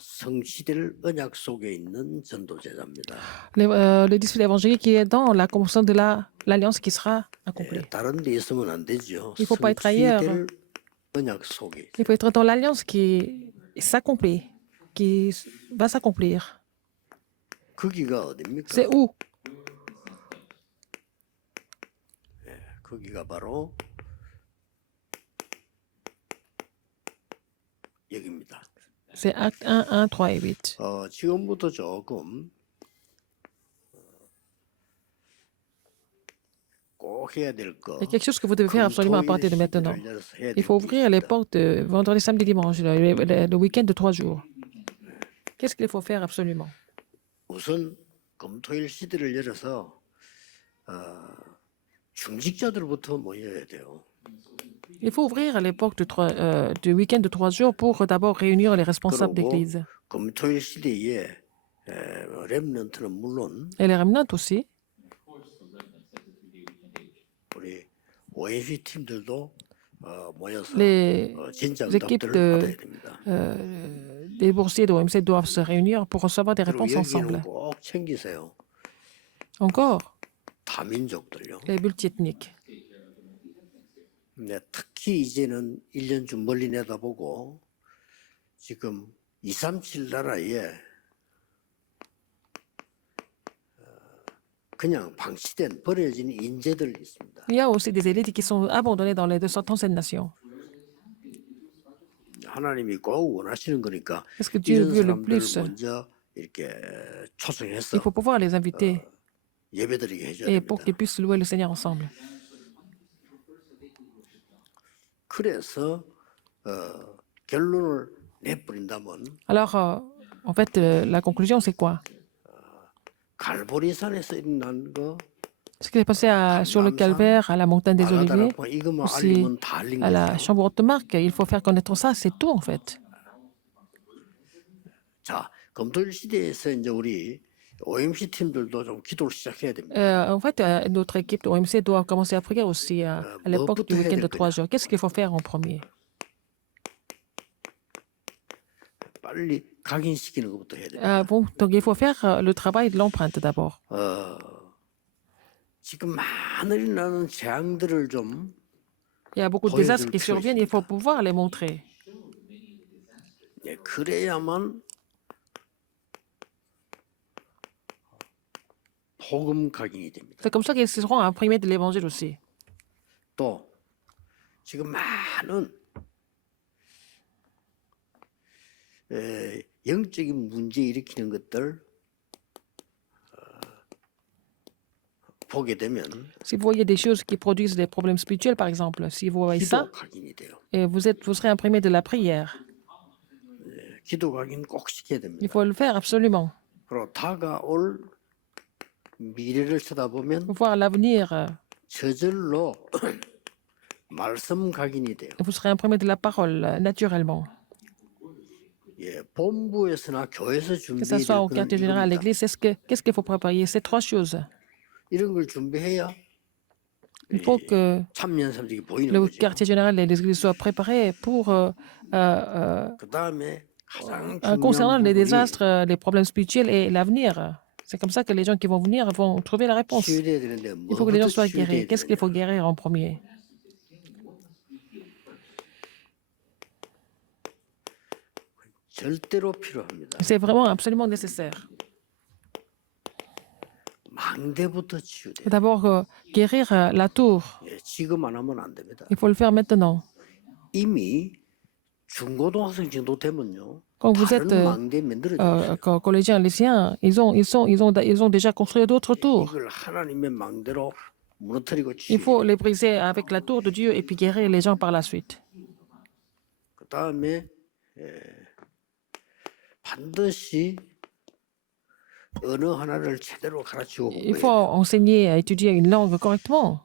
성취될 언약 속에 있는 전도제자입니다. Le disciple évangélique qui est dans la compréhension de l'alliance qui sera 예, accomplie. 다른 데 있으면 안 되죠. Il ne faut pas être ailleurs. 성취될 언약 속에 Il faut être dans l'alliance qui s'accomplit, qui va s'accomplir. 거기가 어딥니까? C'est où? 거기가 바로 여기입니다. C'est acte 1, 1, 3 et 8. 지금부터 조금 꼭 해야 될 거. Il y a quelque chose que vous devez faire absolument à partir de maintenant. Il faut ouvrir les portes de vendredi, samedi, dimanche, le week-end de 3 jours. Qu'est-ce qu'il faut faire absolument? 우선 금토일 시대를 열어서 중직자들부터 모여야 돼요. Il faut ouvrir les portes du week-end de 3 jours pour d'abord réunir les responsables 그리고 d'église. 금토일 시대에 렘넌트는 물론 Et les remnants aussi. 우리 ONC 팀들도 모여서 Les 진짜 équipes 응답들을 받아야 됩니다. des boursiers de OMC doivent se réunir pour recevoir des 그리고 réponses ensemble. 여기는 꼭 챙기세요. Encore, 다민족들요. les multiethniques. 네, 특히 이제는 1년 좀 멀리 내다보고 지금 237 나라에 그냥 방치된 버려진 인재들 있습니다. Il y a aussi des élites qui sont abandonnées dans les 237 nations. 하나님이 꼭 원하시는 거니까 Parce que Dieu 이런 veut le 사람들 plus. 먼저 이렇게 초청해서 Il faut pouvoir les inviter 예배드리게 해줘야 et 됩니다. pour qu'ils puissent louer le Seigneur ensemble. 그래서 결론을 내버린다면 Alors, en fait, la conclusion, c'est quoi? 갈보리산에서 일어난 거 Ce qui s'est passé sur le calvaire, à la montagne des Oliviers, 아가다락방 이것만 aussi 알리면 다 알린 à la 거죠. chambre haute de Marc, il faut faire connaître ça, c'est tout en fait. 자, 금토일 시대에서 이제 우리 OMC 팀들도 좀 gido를 시작해야 됩니다. En fait, notre équipe de OMC doit commencer à prier aussi à l'époque du week-end de 3 jours. Qu'est-ce qu'il faut faire en premier? 빨리 각인시키는 것부터 해야 됩니다. Bon, donc il faut faire le travail de l'empreinte d'abord. 지금 많은 일어나는 재앙들을 좀 Il y a beaucoup de désastres qui surviennent, il faut pouvoir les montrer. 예, 그래야만 복음 각인이 됩니다. C'est comme ça qu'ils seront imprimés de l'évangile aussi. 또 지금 많은 영적인 문제 일으키는 것들 보게 되면 Si vous voyez des choses qui produisent des problèmes spirituels, par exemple, si vous voyez ça, 기도 각인이 돼요. et vous serez imprimé de la prière. 기도 각인 꼭 시켜야 Il 됩니다. faut le faire absolument. 그리고 다가올 미래를 Il 쳐다보면 faut voir l'avenir. 저절로 말씀 각인이 돼요. Vous serez imprimé de la parole naturellement. 예, 본부에서나 교회에서 Que ce 준비해야 soit 될 au 거는 quartier général, à 이겁니다. l'église, qu'est-ce qu'il faut préparer? Ces 3 choses. 이런 걸 준비해야 Il faut que 참여한 사람들이 보이는 le 거죠. quartier général et l'église soient préparés pour, 그 다음에 가장 concernant 중요한 les 부분이 désastres, les problèmes spirituels et l'avenir. C'est comme ça que les gens qui vont venir vont trouver la réponse. 치유돼야 되는데 Il faut que les gens 뭐부터 soient guéris. 치유돼야 Qu'est-ce qu'il 되느냐. faut guérir en premier? 절대로 필요합니다. C'est vraiment absolument nécessaire. 망대부터 치유돼요. D'abord, guérir la tour. 예, 지금 안 하면 안 됩니다. Il faut le faire maintenant. 이미 중고등학생 정도 되면요. Quand vous 다른 êtes 망대 만들어져 있어요. collégiens, lycéens, ils ont déjà construit d'autres tours. 이걸 하나님의 망대로 무너뜨리고 Il 치유. faut les briser avec la tour de Dieu et puis guérir les gens par la suite. 그 다음에 반드시 언어 하나를 제대로 가르치고 Il faut enseigner à étudier une langue correctement.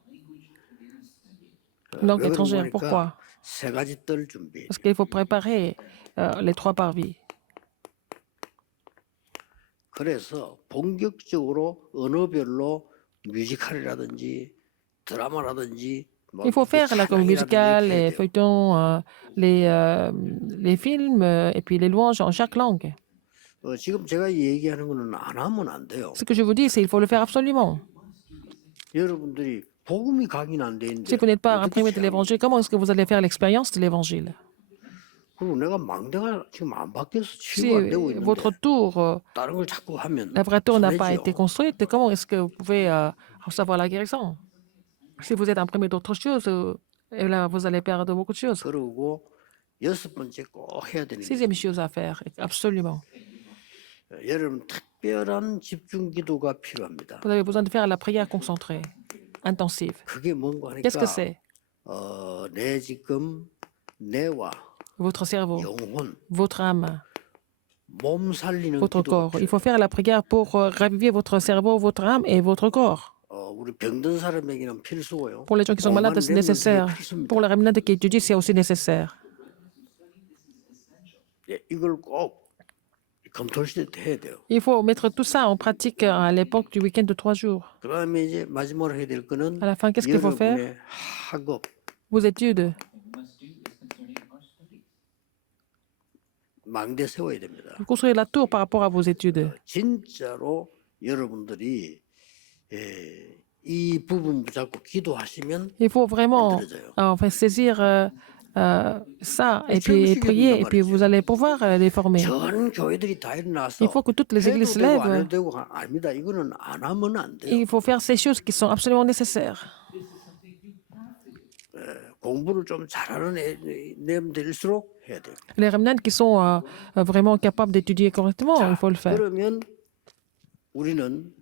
Une langue étrangère. Pourquoi? 세 가지 뜰 준비. Parce qu'il faut préparer les 3 parvis. 그래서 본격적으로 언어별로 뮤지컬이라든지 드라마라든지 뭐 Il faut 이게 faire la comédie 찬양이라든지 musicale, 이렇게 해야 les 돼요. feuilletons, les films, et puis les louanges en chaque langue. 지금 제가 얘기하는 거는 안 하면 안 돼요. Ce que je vous dis, c'est qu'il faut le faire absolument. 여러분들이 복음이 각인 안 돼 Si 있는데 vous n'êtes pas 어떻게 imprimé de 체험이? l'évangile, comment est-ce que vous allez faire l'expérience de l'évangile? 그리고 내가 망대가 지금 안 바뀌어서 Si 치유가 안 되고 있는데 votre tour, 다른 걸 자꾸 하면 la vraie tour n'a pas 손해지요. été construite, comment est-ce que vous pouvez recevoir la guérison? Si vous êtes imprimé d'autres choses, et là, vous allez perdre beaucoup de choses. 그리고 여섯 번째 꼭 해야 되는 게 Sixième chose à faire, absolument. 여러분 특별한 집중 기도가 필요합니다. Vous avez besoin de faire la prière concentrée, intensive. 그게 뭔가 Qu'est-ce que 하니까 c'est? 내 지금 뇌와 Votre cerveau, 영혼, votre âme, 몸 살리는 votre 기도가 corps. Il faut 필요해요. faire la prière pour raviver votre cerveau, votre âme et votre corps. 우리 병든 사람에게는 필수고요. Pour les gens qui sont malades, c'est nécessaire. Pour les remnants qui étudient, c'est aussi nécessaire. 이걸 꼭 검토시대 때 해야 돼요. Il faut mettre tout ça en pratique à l'époque du week-end de 3 jours. 그다음에 이제 마지막으로 해야 될 거는 À la fin, qu'est-ce qu'il faut faire? 여러분의 학업, Vos études. 망대 세워야 됩니다. Vous construisez la tour par rapport à vos études. 진짜로 여러분들이 이 부분 붙잡고 기도하시면 Il faut vraiment 만들어져요. enfin, saisir ça et puis prier et puis vous allez pouvoir les former. 전 교회들이 다 일어나서 Il faut que toutes les 해도 églises 되고 안 lèvent. 해도 되고 아닙니다. 이거는 안 하면 안 돼요. Il faut faire ces choses qui sont absolument nécessaires. 공부를 좀 잘하는 애들일수록 해야 돼요. Les remnants qui sont vraiment capables d'étudier correctement, il faut le faire. 그러면 우리는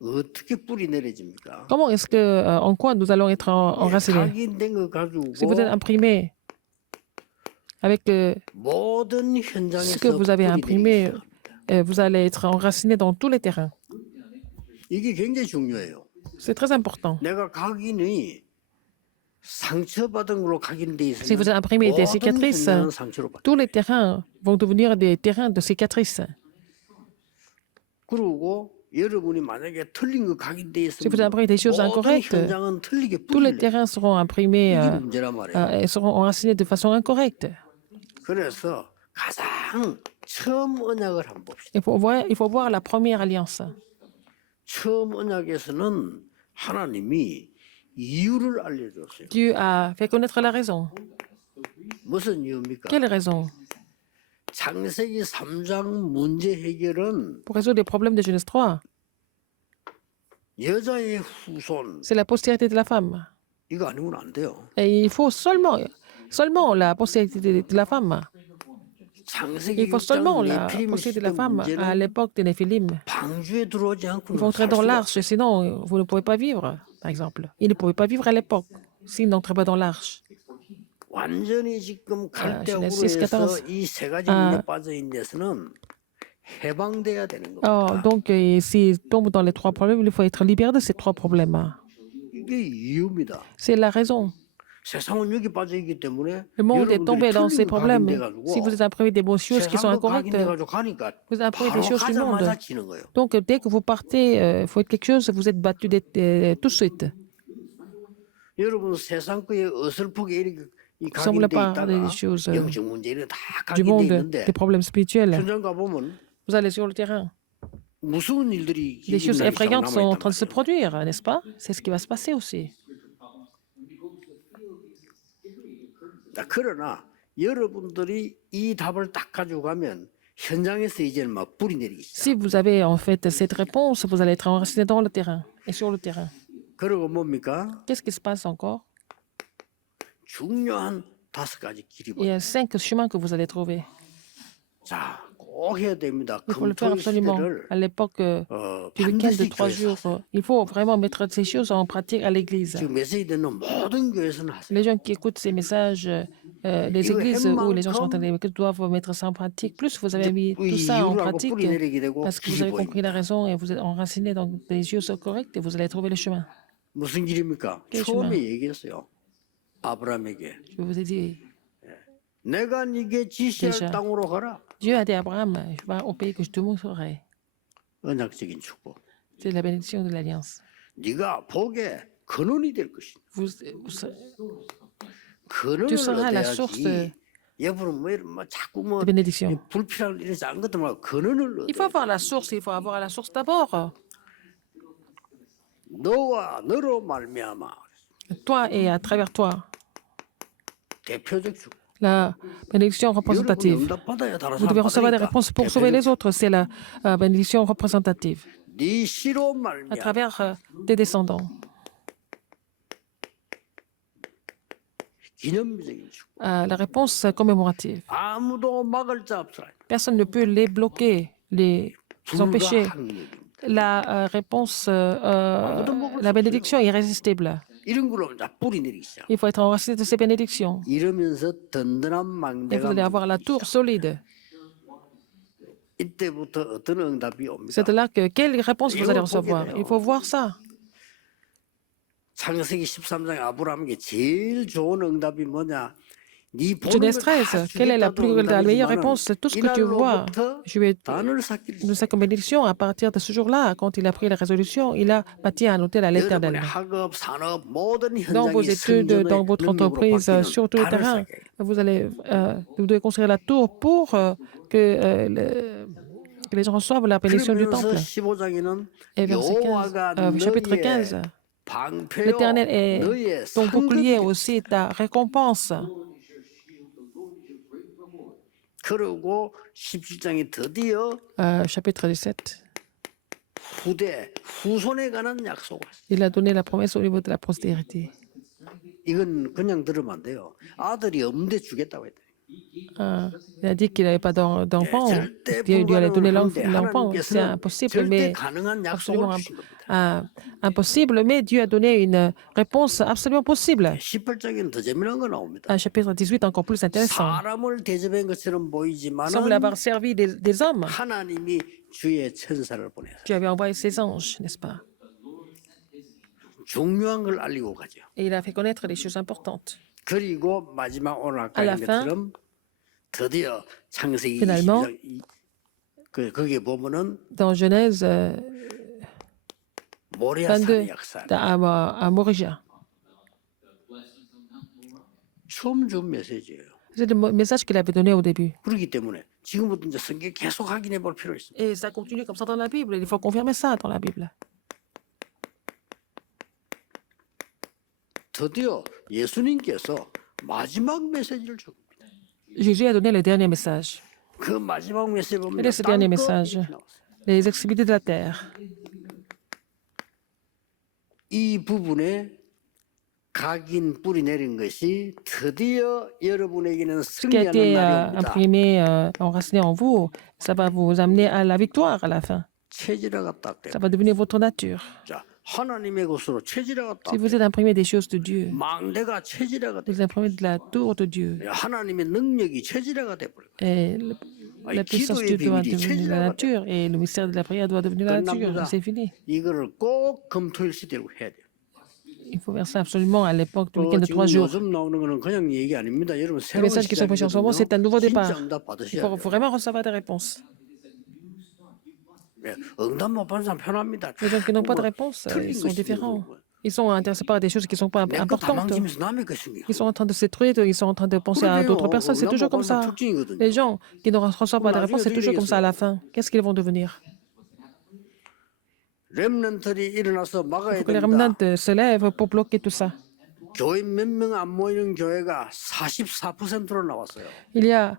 어떻게 뿌리 내려집니까? Comment est-ce que, en quoi nous allons être enracinés? 각인된 거 가지고 Si vous êtes imprimé avec 모든 ce 현장에서 que vous avez 뿌리 imprimé, 내리기 시작합니다. vous allez être enraciné dans tous les terrains. 이게 굉장히 중요해요. C'est très important. 내가 각인이 상처받은 걸로 각인돼 Si vous 있으면 imprimez des 모든 cicatrices, 현장은 상처로 받. tous les terrains vont devenir des terrains de cicatrices. 그리고 여러분이 만약에 틀린 거 각인돼 Si vous 있으면 imprimez des choses 모든 incorrectes, 현장은 틀리게 tous les 뿌리를. terrains seront imprimés 이게 문제란 말이에요. et seront enracinés de façon incorrecte. 그래서 가장 처음 언약을 한번 봅시다. Il faut voir la première alliance. 처음 언약에서는 하나님이 이유를 알려줬어요. Dieu a fait connaître la raison. 무슨 이유입니까? Quelle raison? 창세기 3장 문제 해결은 Pour résoudre les problèmes de Genèse 3, 여자의 후손 c'est la postérité de la femme. 이거 아니면 안 돼요. Et il faut seulement la postérité de la femme. 창세기 Il faut seulement 6장 la 네피림 postérité de la 시대 femme à 문제는 l'époque des Néphilim. 방주에 들어오지 Il 않고는 faut entrer 살 dans 수가 l'arche, sinon vous ne pouvez pas vivre, par exemple. Ils ne pouvaient pas vivre à l'époque s'ils n'entraient pas dans l'arche. 완전히 지금 갈대으로 Genèse 6, 해서 14. 이 세 가지 문제 빠져 있는 데서는 해방돼야 되는 Oh, 겁니다. donc, s'ils tombent dans les 3 problèmes, il faut être libéré de ces 3 problèmes. 이게 이유입니다. C'est la raison. 세상은 여기 빠져 있기 때문에 Le monde est tombé 여러분들이 dans ces 틀린 거 problèmes. 각인돼가지고 Si vous imprimez des bonnes choses qui sont 세상도 incorrectes, 각인돼가지고 가니까 vous imprimez 바로 des choses du monde. 가자마자 지는 거예요. Donc, dès que vous partez, il faut être quelque chose, vous êtes battu tout de suite. 여러분 세상 거에 어설프게 이렇게 이 Semble 각인돼 pas 있다가 des choses 영적 문제 이런 다 du 각인돼 monde, 있는데 des problèmes spirituels. 현장 가보면 Vous allez sur le terrain. 무서운 일들이 Des choses 기록나기 effrayantes sont en 남아있단 train de se 말이에요. produire, n'est-ce pas? C'est ce qui va se passer aussi. 그러나 여러분들이 이 답을 딱 가지고 가면 현장에서 이제는 막 뿌리 내리기 시작. Si vous avez en fait cette réponse, vous allez être enraciné dans le terrain et sur le terrain. 그리고 뭡니까? Qu'est-ce qui se passe encore? 중요한 5가지 길이 Il y a 5 chemins que vous allez trouver. 자, 꼭 해야 됩니다. Il faut le faire 금토일 absolument. 시대를 À l'époque du week-end de 반드시 3 교회에서 jours, 하세요. il faut vraiment mettre ces choses en pratique à l'église. 지금 메시지 듣는 모든 교회에서는 하세요. Les gens qui écoutent ces messages, les églises où les gens sont en train d'écouter doivent mettre ça en pratique. Plus vous avez mis tout ça en 이유를 알고 pratique, 뿌리 내리게 되고 parce que vous 길이 avez compris la 보입니다. raison et vous êtes enraciné dans des choses correctes et vous allez trouver le chemin. 무슨 길입니까? 그 처음에 chemin. 얘기했어요. 아브라함에게 Je vous ai dit, 내가 네게 지시할 déjà. 땅으로 가라. Dieu a dit à Abraham, je vais au pays que je te montrerai. 언약적인 축복. C'est la bénédiction de l'alliance. 네가 복에 근원이 될 것입니다. 근원을 seras la source 얻어야지. 옆으로 뭐 자꾸 뭐 de bénédiction. 불필요한 일에서 안 것도 말고 근원을 Il faut 얻어야 avoir la source, il faut avoir la source d'abord. 너와 너로 말미암아 Toi et à travers toi. 대표적 주. La bénédiction 여러분이 représentative. 응답받아야 다른 Vous 사람 devez recevoir des 받으니까 réponses pour sauver les autres. C'est la bénédiction représentative 네 씨로 à 말미암아 travers tes descendants. 기념적인 주. La réponse commémorative. 아무도 막을 자 없으라. Personne ne peut les bloquer, les empêcher. 불가항력입니다. La réponse, la bénédiction est irrésistible. 이런 걸로 이제 뿌리 내리기 시작. Il faut être enraciné de ces bénédictions. 이러면서 든든한 Et vous allez 망대가 avoir la tour solide. 이때부터 어떤 응답이 옵니다. C'est de là que quelle réponse vous allez recevoir. Il faut voir ça. 창세기 13장 아브라함에게 제일 좋은 응답이 뭐냐? 네 보는 Genèse 13, quelle est la meilleure réponse? Tout ce que tu vois, je vais 단을 쌓기를 nous sa bénédiction à partir de ce jour-là, quand il a pris la résolution, il a bâti un hôtel à 여러분의 l'éternel. 학업, 산업 모든 Dans vos 현장이 études, dans votre entreprise, sur tout le terrain, vous devez construire la tour pour que les gens reçoivent la bénédiction du temple. 15장에는 Et verset 15, chapitre 15, 방패요 l'Éternel est 너의 ton bouclier 상급이 aussi, ta récompense. 그리고 17장에 드디어 Chapitre 17, 후손에 관한 약속을 했어요. il a donné la promesse au niveau de la postérité. 이건 그냥 들으면 안 돼요. 아들이 없는데 주겠다고 했더니 Il a dit qu'il n'avait pas d'enfant. Dieu lui allait donner l'enfant. C'est impossible, 절대 mais 가능한 absolument 약속을 주신 겁니다. impossible, mais Dieu a donné une réponse absolument possible. 18장에는 더 재미난 거 나옵니다. Un chapitre 18 encore plus intéressant. 사람을 대접한 것처럼 보이지만 Semble avoir servi des hommes. 하나님이 주의 천사를 보내서 Dieu avait envoyé ses anges, n'est-ce pas? 중요한 걸 알리고 가죠. Et il a fait connaître les choses importantes. 그리고 마지막 오늘 아까 À la 했던 fin, 것처럼 드디어 창세기 finalement, 22장 거기에 보면은 Dans Genèse 모리아산의 22, 역사 à Moria. 처음 준 메시지예요. C'est le message qu'il avait donné au début. 그렇기 때문에 지금부터 이제 성경 계속 확인해 볼 필요 있습니다. Et ça continue comme ça dans la Bible. Il faut confirmer ça dans la Bible. 드디어 예수님께서 마지막 메시지를 줍니다. Jésus a donné le dernier message. 그 마지막 메시지 보면 Quel est ce dernier message? Les extrémités de la terre. 이 부분에 각인 뿌리 내린 것이 드디어 여러분에게는 Qui a 승리하는 été 날이 옵니다. imprimé, enraciné en vous, ça va vous amener à la victoire à la fin. 체질화가 딱 Ça 돼요. va devenir votre nature. 자, 하나님의 것으로 체질화가 딱 Si vous 돼요. êtes imprimé des choses de Dieu, 망대가 체질화가 돼요. vous êtes imprimé de la tour de Dieu. 하나님의 능력이 체질화가 돼버려요. Et la puissance de Dieu doit devenir la nature. Et le mystère de la prière doit devenir la nature. C'est fini. 이거를 꼭 금토일 시대로 해야 돼요. Il faut faire ça absolument à l'époque du 또 week-end de 3 지금 jours. 요즘 나오는 거는 그냥 얘기 아닙니다. 여러분 Les 새로운 messages qui sont prêchés en ce moment, c'est un nouveau 시작이거든요. départ. 진짜 응답 Il 받으셔야 faut 돼요. vraiment recevoir des réponses. 네, 응답 못 받는 사람 편합니다. Les gens qui n'ont pas de 뭐 réponse, 틀린 ils sont 것이 différents. 되고. Ils sont intéressés par des choses qui ne sont pas 내거 다 importantes. 망치면서 남의 거 신경. Ils sont en train de se détruire, ils sont en train de penser à d'autres personnes. C'est toujours comme ça. Les gens qui ne reçoivent pas de réponse, c'est toujours comme ça à la fin. Qu'est-ce qu'ils vont devenir? 렘넌트들이 일어나서 Il 막아야 faut que les 됩니다. remnants se lèvent pour bloquer tout ça. 교인 몇 명 안 모이는 교회가 44%로 나왔어요. Il y a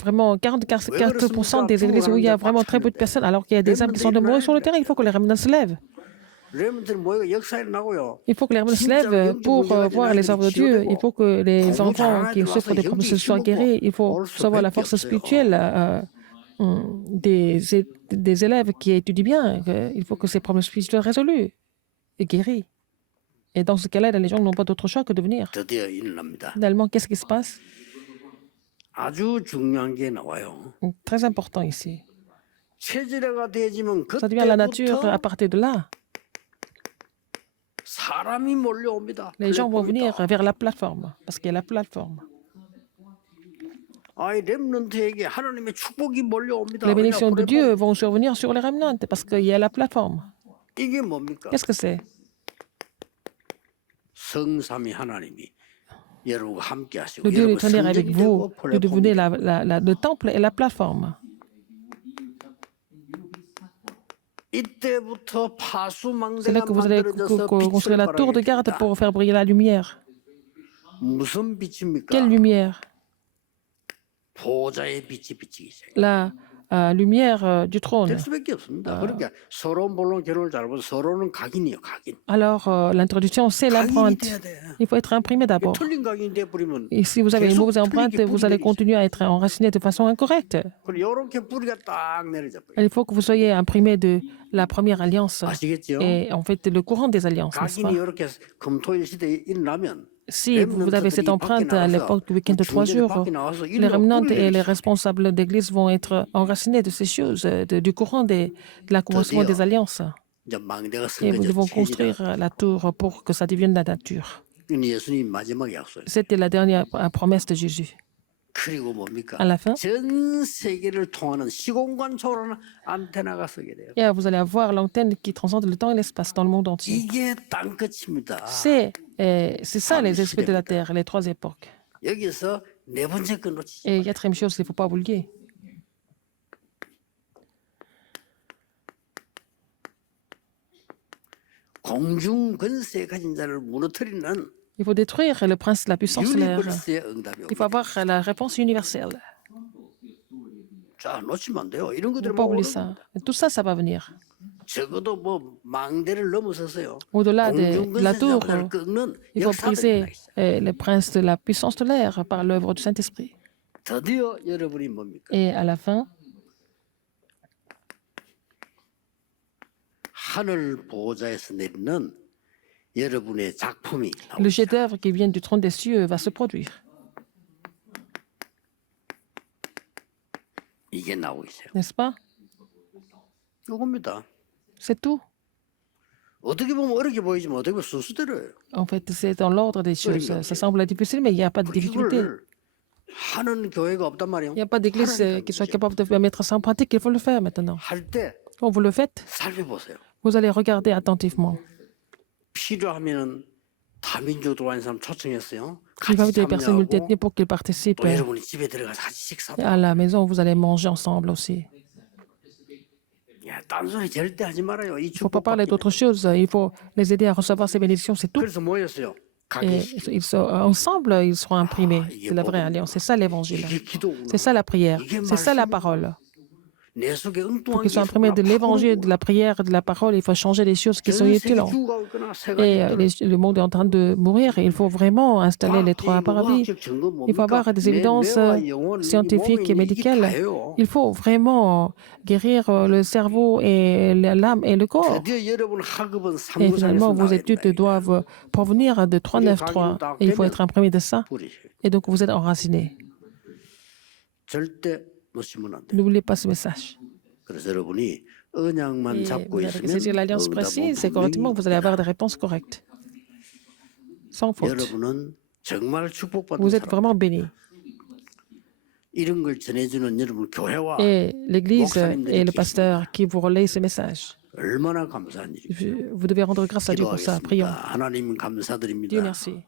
vraiment 44% des églises où il y a vraiment très peu de personnes, alors qu'il y a des âmes qui sont demeurées sur le terrain. Il faut que les remnants se lèvent. 렘넌트들이 모이가 역사에 나고요. Il faut que les remnants se lèvent pour voir les œuvres de Dieu. Il faut que les enfants qui souffrent des problèmes soient guéris. Il faut savoir la force spirituelle des élèves qui étudient bien. Il faut que ces problèmes spirituels soient résolus et guéris. Et dans ce cas-là, les gens n'ont pas d'autre choix que de venir. 드디어 일어납니다. Finalement, qu'est-ce qui se passe? 아주 중요한 게 나와요. Très important ici. 체질화가 되지만 Ça devient la nature à 그때부터 partir de là. 사람이 몰려옵니다. Les gens vont venir 플랫폼이다. vers la plateforme, parce qu'il y a la plateforme. 아이 렘넌트에게 하나님의 축복이 몰려옵니다. Les bénédictions de 왜냐, Dieu 플랫폼. vont survenir sur les remnants, parce qu'il y a la plateforme. 이게 뭡니까? Qu'est-ce que c'est? 성삼위 하나님이 여러분과 함께 하시고 Le Dieu 여러분 l'éternel avec 성전이 vous, 되고 de devenir 플랫폼이 le temple et la plateforme. 이때부터 C'est là 파수망대가 que vous allez 만들어져서 construire 빛을 la tour de garde 발하게 pour 됩니다. faire briller la lumière. 무슨 빛입니까? Quelle lumière? 보좌의 빛이 비치기 시작해요. La lumière du trône. 될 수밖에 없습니다. 그러니까 서로 물론 결혼을 잘 보면 서로는 각인이요, 각인. Alors, l'introduction, c'est 각인이 l'empreinte. 돼야 돼. Il faut être imprimé d'abord. 틀린 각인이 돼버리면 Et si vous avez une 계속 mauvaise empreinte, 틀리게 vous allez 뿌리게 continuer à être enraciné de façon incorrecte. 그리고 이렇게 뿌리가 딱 내려져 버려요. Il faut que vous soyez imprimé de la première alliance 아시겠죠? et en fait le courant des alliances, n'est-ce pas? 각인이 이렇게 금토일 시대에 일어나면 Si vous avez cette empreinte à l'époque du week-end de 3 jours, les remnantes et les responsables d'église vont être enracinés de ces choses, du courant de la convention des alliances. 이제 망대가 Et nous devons 성대져 construire la tour pour que ça devienne la nature. 예수님 마지막 약속. C'était la dernière promesse de Jésus. 그리고 뭡니까? À la fin, 전 세계를 통하는 시공간 초월하는 안테나가 서게 돼요. et vous allez avoir l'antenne qui transcende le temps et l'espace dans le monde entier. 이게 땅끝입니다. C'est ça les esprits de la terre, les 3 époques. 여기서 네 번째 건 놓치지. Et quatrième chose, il ne faut pas oublier. 공중 권세 가진 자를 무너뜨리는 Il faut détruire le prince de la puissance de l'air. 유니버스의 응답이 Il faut 옵니다. avoir la réponse universelle. 자, 놓치면 안 돼요. 이런 Il ne 것들 faut pas 뭐 oublier ça. Et tout ça, ça va venir. 적어도 뭐 망대를 넘어서서요. Au-delà de la tour, 공중 권세 끄는 il faut 역사들이 briser 일어나기 시작해요. le prince de la puissance de l'air par l'œuvre du Saint-Esprit. 드디어 여러분이 뭡니까? Et à la fin, 하늘 보호자에서 내리는 여러분의 작품이 le 나옵니다. chef-d'œuvre qui vient du trône des cieux va se produire. 이게 나오고 있어요. N'est-ce pas? 이겁니다. C'est tout. 어떻게 보면 어렵게 보이지만 어떻게 보면 순수대로예요. En fait, c'est dans l'ordre des choses. Ça semble difficile, mais il n'y a pas de difficulté. 이걸 하는 교회가 없단 말이에요. Il n'y a pas d'église qui soit capable de mettre ça en pratique. Il faut le faire maintenant. 할 때 Quand vous le faites, 살펴보세요. vous allez regarder attentivement. 필요하면은 다민족 들어가는 사람 초청했어요. Il va y 같이 avoir des personnes 참여하고 multiethniques pour qu'ils participent. 또 여러분이 집에 들어가서 같이 식사도 À la maison, vous allez manger ensemble aussi. 야, 딴소리 절대 하지 말아요. 이 Il ne faut pas 축복 parler 받기 d'autre chose. Il faut les aider à recevoir ces bénédictions, c'est tout. 그래서 뭐였어요? Et 각인시키고 ensemble, ils seront imprimés. C'est la vraie alliance. C'est ça l'évangile. 이게 기도구나. C'est ça la prière. C'est ça la parole. 내 속에 Pour 엉뚱한 qu'ils 게 soient imprimés de 있으면 l'évangile, de la prière, de la parole, il faut changer les choses qui sont 전 세계 utiles. 죽어가고 있거나 세 Et 가지들 le monde est en train de mourir. Il faut vraiment installer les 3 paradis. 과학적 증거 Il faut avoir des évidences scientifiques et médicales. Il faut vraiment guérir le cerveau et l'âme et le corps. 드디어 여러분 학업은 Et 393에서 finalement, vos 나야 études 된다. doivent provenir de 393. Et il faut être imprimé de ça. Et donc, vous êtes enraciné. 절대 놓치면 안 돼. N'oubliez pas ce message. 그래서 여러분이 언약만 Et 잡고 vous avez saisir 있으면 l'alliance précise et correctement, vous allez avoir des réponses correctes. Sans faute. 여러분은 정말 축복받은 Vous êtes 사람. vraiment bénis. 이런 걸 전해주는 여러분 교회와 Et l'Église et le pasteur qui vous relaient ce message. 얼마나 감사한 일이에요. Vous devez rendre grâce à Dieu pour ça. 기도하겠습니다. Prions. 하나님 Dieu 감사드립니다. merci.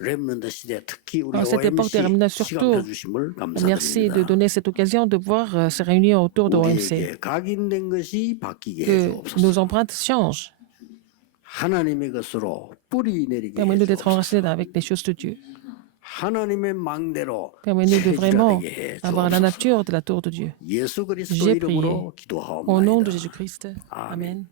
렘넌트 시대 특히 우리 À cette époque des remnants, OMC 시간 surtout, 주심을 merci de 감사드립니다. donner cette occasion de pouvoir se réunir autour de OMC. 우리에게 각인된 것이 바뀌게 Que 해주옵소서. nos empreintes changent. 하나님의 것으로 뿌리 내리게 Permets-nous d'être 해주옵소서. enracinés avec les choses de Dieu. 하나님의 망대로 Permets-nous de vraiment 체질하게 avoir la 해주옵소서. nature de la tour de Dieu. 예수 그리스도 J'ai prié 이름으로 au nom de 기도하옵나이다. Jésus-Christ. Amen.